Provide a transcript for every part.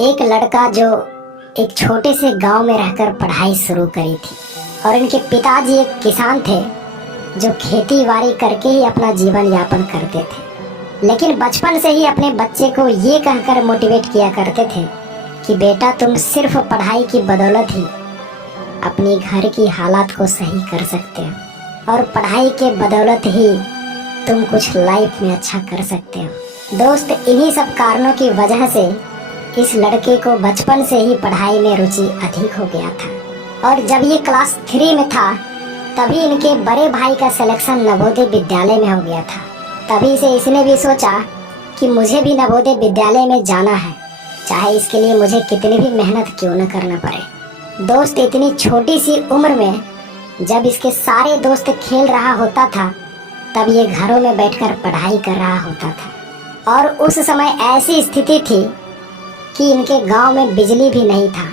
एक लड़का जो एक छोटे से गांव में रहकर पढ़ाई शुरू करी थी और इनके पिताजी एक किसान थे जो खेती बाड़ी करके ही अपना जीवन यापन करते थे। लेकिन बचपन से ही अपने बच्चे को ये कहकर मोटिवेट किया करते थे कि बेटा तुम सिर्फ पढ़ाई की बदौलत ही अपनी घर की हालात को सही कर सकते हो और पढ़ाई के बदौलत ही तुम कुछ लाइफ में अच्छा कर सकते हो। दोस्त, इन्हीं सब कारणों की वजह से इस लड़के को बचपन से ही पढ़ाई में रुचि अधिक हो गया था और जब ये क्लास 3 में था तभी इनके बड़े भाई का सिलेक्शन नवोदय विद्यालय में हो गया था। तभी से इसने भी सोचा कि मुझे भी नवोदय विद्यालय में जाना है, चाहे इसके लिए मुझे कितनी भी मेहनत क्यों न करना पड़े। दोस्त, इतनी छोटी सी उम्र में जब इसके सारे दोस्त खेल रहा होता था तब ये घरों में बैठकर पढ़ाई कर रहा होता था और उस समय ऐसी स्थिति थी कि इनके गांव में बिजली भी नहीं था।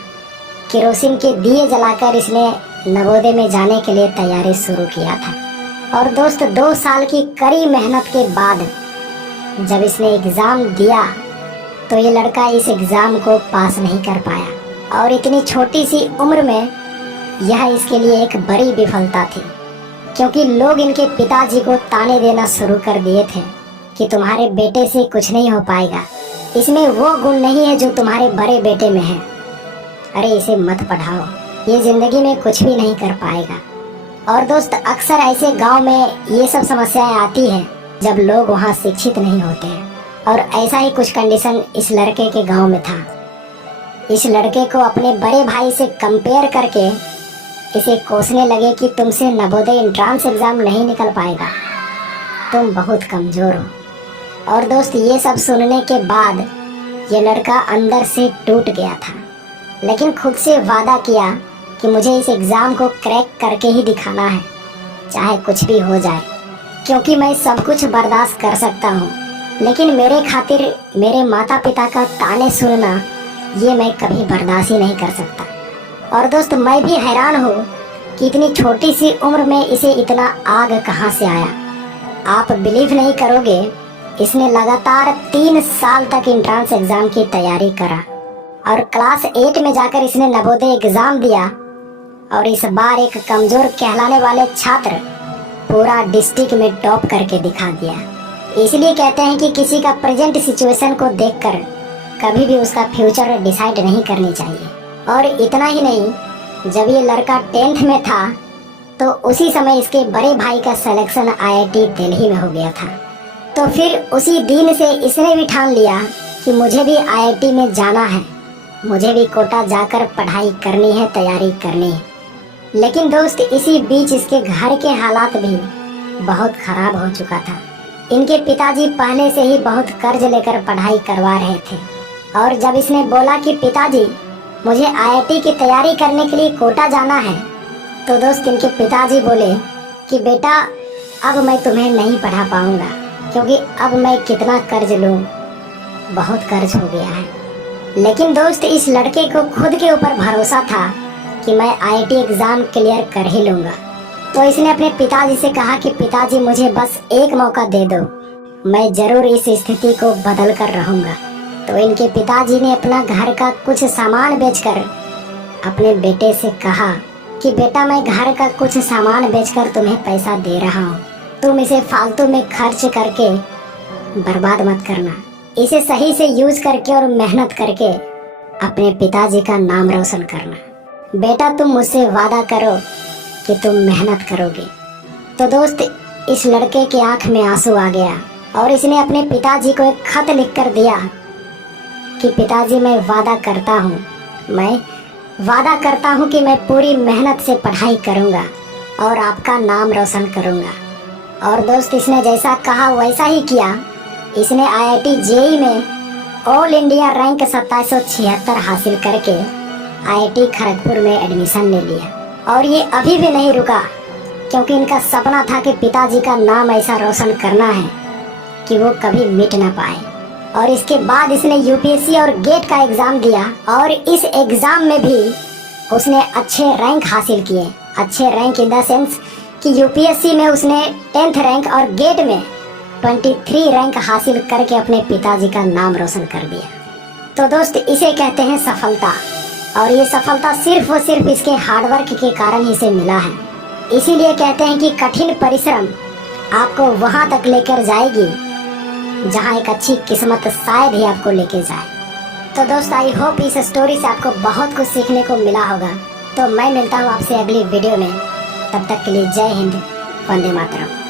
केरोसिन के दिए जलाकर इसने नवोदय में जाने के लिए तैयारी शुरू किया था और दोस्त 2 साल की कड़ी मेहनत के बाद जब इसने एग्ज़ाम दिया तो ये लड़का इस एग्ज़ाम को पास नहीं कर पाया और इतनी छोटी सी उम्र में यह इसके लिए एक बड़ी विफलता थी, क्योंकि लोग इनके पिताजी को ताने देना शुरू कर दिए थे कि तुम्हारे बेटे से कुछ नहीं हो पाएगा, इसमें वो गुण नहीं है जो तुम्हारे बड़े बेटे में है, अरे इसे मत पढ़ाओ, ये ज़िंदगी में कुछ भी नहीं कर पाएगा। और दोस्त, अक्सर ऐसे गांव में ये सब समस्याएं आती हैं जब लोग वहां शिक्षित नहीं होते हैं और ऐसा ही कुछ कंडीशन इस लड़के के गांव में था। इस लड़के को अपने बड़े भाई से कंपेयर करके इसे कोसने लगे कि तुमसे नवोदय एंट्रेंस एग्ज़ाम नहीं निकल पाएगा, तुम बहुत कमज़ोर हो। और दोस्त, ये सब सुनने के बाद ये लड़का अंदर से टूट गया था, लेकिन खुद से वादा किया कि मुझे इस एग्ज़ाम को क्रैक करके ही दिखाना है, चाहे कुछ भी हो जाए, क्योंकि मैं सब कुछ बर्दाश्त कर सकता हूँ, लेकिन मेरे खातिर मेरे माता पिता का ताने सुनना ये मैं कभी बर्दाश्त ही नहीं कर सकता। और दोस्त, मैं भी हैरान हूँ कि इतनी छोटी सी उम्र में इसे इतना आग कहाँ से आया। आप बिलीव नहीं करोगे, इसने लगातार 3 साल तक एंट्रेंस एग्ज़ाम की तैयारी करा और क्लास 8 में जाकर इसने नवोदय एग्ज़ाम दिया और इस बार एक कमज़ोर कहलाने वाले छात्र पूरा डिस्ट्रिक्ट में टॉप करके दिखा दिया। इसलिए कहते हैं कि किसी का प्रेजेंट सिचुएशन को देखकर कभी भी उसका फ्यूचर डिसाइड नहीं करनी चाहिए। और इतना ही नहीं, जब ये लड़का 10th में था तो उसी समय इसके बड़े भाई का सिलेक्शन IIT दिल्ली में हो गया था। तो फिर उसी दिन से इसने भी ठान लिया कि मुझे भी IIT में जाना है, मुझे भी कोटा जाकर पढ़ाई करनी है, तैयारी करनी है। लेकिन दोस्त, इसी बीच इसके घर के हालात भी बहुत ख़राब हो चुका था। इनके पिताजी पहले से ही बहुत कर्ज लेकर पढ़ाई करवा रहे थे और जब इसने बोला कि पिताजी मुझे IIT की तैयारी करने के लिए कोटा जाना है, तो दोस्त इनके पिताजी बोले कि बेटा अब मैं तुम्हें नहीं पढ़ा पाऊंगा, क्योंकि अब मैं कितना कर्ज लूं, बहुत कर्ज हो गया है। लेकिन दोस्त, इस लड़के को खुद के ऊपर भरोसा था कि मैं IIT एग्ज़ाम क्लियर कर ही लूँगा। तो इसने अपने पिताजी से कहा कि पिताजी मुझे बस एक मौका दे दो, मैं ज़रूर इस स्थिति को बदल कर रहूँगा। तो इनके पिताजी ने अपना घर का कुछ सामान बेचकर अपने बेटे से कहा कि बेटा मैं घर का कुछ सामान बेचकर तुम्हें पैसा दे रहा हूँ, तुम इसे फालतू में खर्च करके बर्बाद मत करना, इसे सही से यूज करके और मेहनत करके अपने पिताजी का नाम रोशन करना। बेटा तुम मुझसे वादा करो कि तुम मेहनत करोगे। तो दोस्त, इस लड़के के आंख में आंसू आ गया और इसने अपने पिताजी को एक खत लिख कर दिया कि पिताजी मैं वादा करता हूँ कि मैं पूरी मेहनत से पढ़ाई करूँगा और आपका नाम रोशन करूँगा। और दोस्त, इसने जैसा कहा वैसा ही किया। इसने IIT JEE में ऑल इंडिया रैंक 2776 हासिल करके IIT खड़गपुर में एडमिशन ले लिया और ये अभी भी नहीं रुका, क्योंकि इनका सपना था कि पिताजी का नाम ऐसा रोशन करना है कि वो कभी मिट ना पाए। और इसके बाद इसने UPSC और गेट का एग्ज़ाम दिया और इस एग्ज़ाम में भी उसने अच्छे रैंक हासिल किए। अच्छे रैंक इन द सेंस कि UPSC में उसने 10th रैंक और गेट में 23 रैंक हासिल करके अपने पिताजी का नाम रोशन कर दिया। तो दोस्त इसे कहते हैं सफलता, और ये सफलता सिर्फ और सिर्फ इसके हार्डवर्क के कारण ही इसे मिला है। इसीलिए कहते हैं कि कठिन परिश्रम आपको वहां तक लेकर जाएगी जहां एक अच्छी किस्मत शायद ही आपको लेके जाए। तो दोस्त आई होप इस स्टोरी से आपको बहुत कुछ सीखने को मिला होगा। तो मैं मिलता हूँ आपसे अगली वीडियो में, तब तक के लिए जय हिंद, वंदे मातरम।